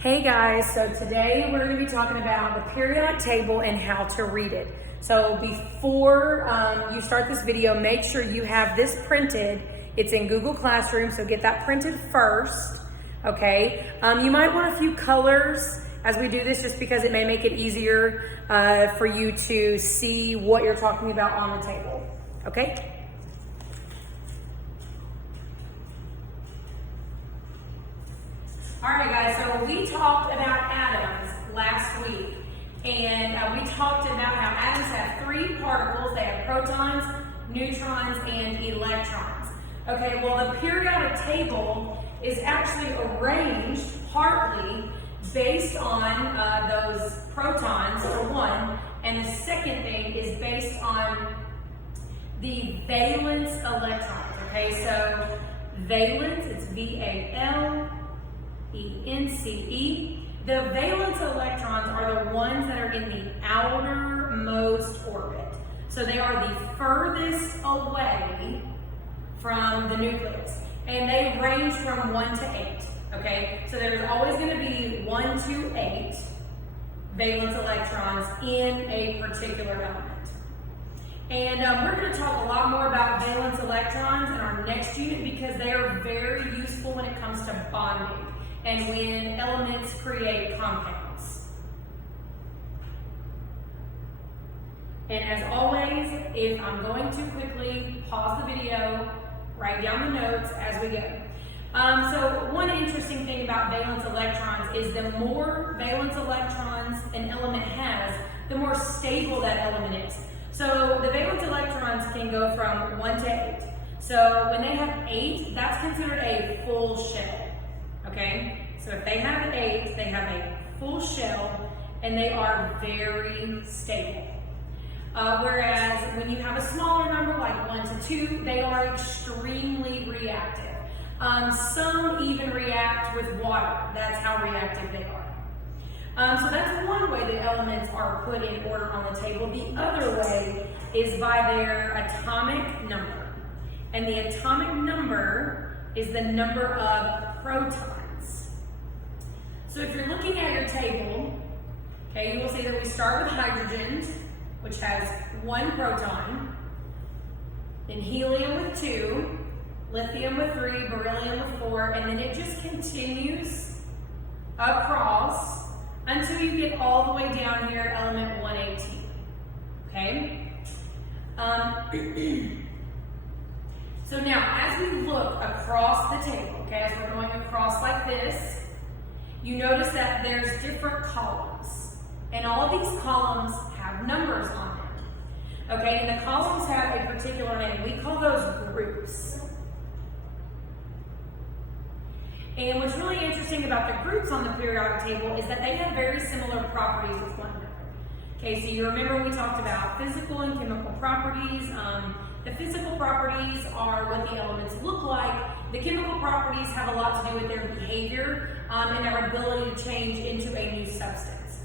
Hey guys, so today we're going to be talking about the periodic table and how to read it. So before you start this video, make sure you have this printed. It's in Google Classroom, so get that printed first, okay? You might want a few colors as we do this just because it may make it easier for you to see what you're talking about on the table, okay? All right, guys, so we talked about atoms last week, and we talked about how atoms have three particles. They have protons, neutrons, and electrons. Okay, well, the periodic table is actually arranged partly based on those protons, for one, and the second thing is based on the valence electrons. Okay, so valence, it's VALENCE. The valence electrons are the ones that are in the outermost orbit. So they are the furthest away from the nucleus. And they range from 1 to 8. Okay? So there's always going to be 1 to 8 valence electrons in a particular element. And we're going to talk a lot more about valence electrons in our next unit because they are very useful when it comes to bonding and when elements create compounds. And as always, if I'm going too quickly, pause the video, write down the notes as we go. So one interesting thing about valence electrons is the more valence electrons an element has, the more stable that element is. So the valence electrons can go from 1 to 8. So when they have 8, that's considered a full shell. Okay, so if they have 8, they have a full shell and they are very stable. Whereas when you have a smaller number like 1 to 2, they are extremely reactive. Some even react with water. That's how reactive they are. So that's one way the elements are put in order on the table. The other way is by their atomic number. And the atomic number is the number of protons. So if you're looking at your table, okay, you will see that we start with hydrogen, which has 1 proton, then helium with 2, lithium with 3, beryllium with 4, and then it just continues across until you get all the way down here at element 118, okay? So now, as we look across the table, okay, as we're going across like this, you notice that there's different columns. And all of these columns have numbers on them. Okay, and the columns have a particular name. We call those groups. And what's really interesting about the groups on the periodic table is that they have very similar properties with one another. Okay, so you remember we talked about physical and chemical properties. The physical properties are what the elements look like. The chemical properties have a lot to do with their behavior and their ability to change into a new substance.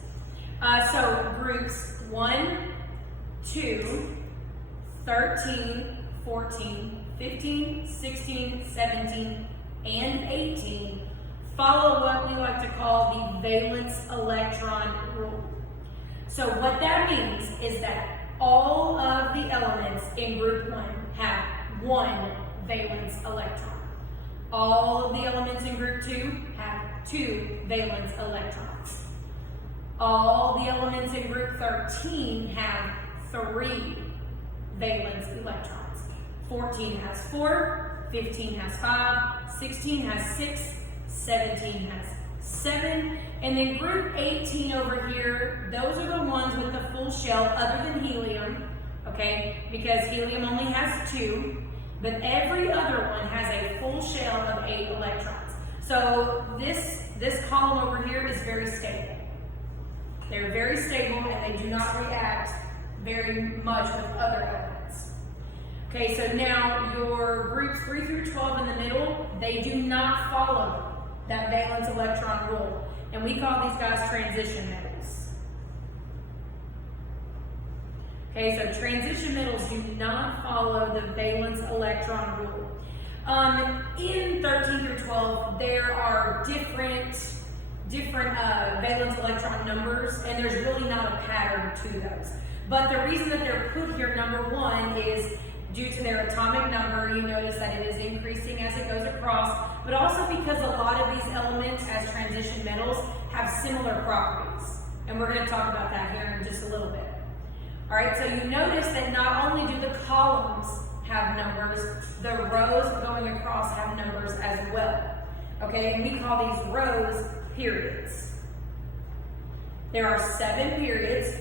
So groups 1, 2, 13, 14, 15, 16, 17, and 18 follow what we like to call the valence electron rule. So what that means is that all of the elements in group 1 have 1 valence electron. All of the elements in group 2 have 2 valence electrons. All the elements in group 13 have 3 valence electrons. 14 has 4, 15 has 5, 16 has 6, 17 has 7, and then group 18 over here, those are the ones with the full shell other than helium, okay, because helium only has 2, but every other one has a full shell of 8 electrons. So this column over here is very stable. They're very stable and they do not react very much with other elements. Okay, so now your groups 3 through 12 in the middle, they do not follow that valence electron rule. And we call these guys transition metals. Okay, so transition metals do not follow the valence electron rule. In 13 through 12, there are different different valence electron numbers, and there's really not a pattern to those. But the reason that they're put here, number one, is due to their atomic number. You notice that it is increasing as it goes across, but also because a lot of these elements as transition metals have similar properties. And we're going to talk about that here in just a little bit. All right, so you notice that not only do the columns have numbers, the rows going across have numbers as well. Okay, and we call these rows periods. There are 7 periods,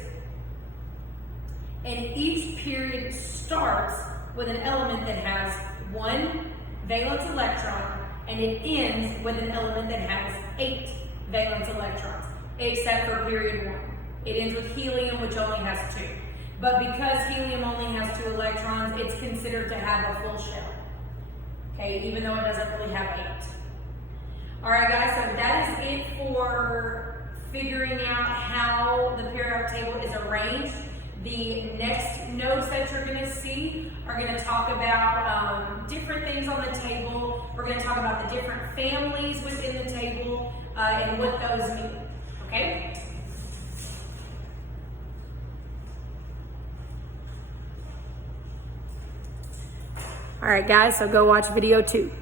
and each period starts with an element that has 1 valence electron, and it ends with an element that has 8 valence electrons, except for period 1. It ends with helium, which only has 2. But because helium only has 2 electrons, it's considered to have a full shell. Okay, even though it doesn't really have 8. All right, guys, so that is it for figuring out how the periodic table is arranged. The next notes that you're going to see are going to talk about different things on the table. We're going to talk about the different families within the table and what those mean. Okay? All right, guys, so go watch video 2.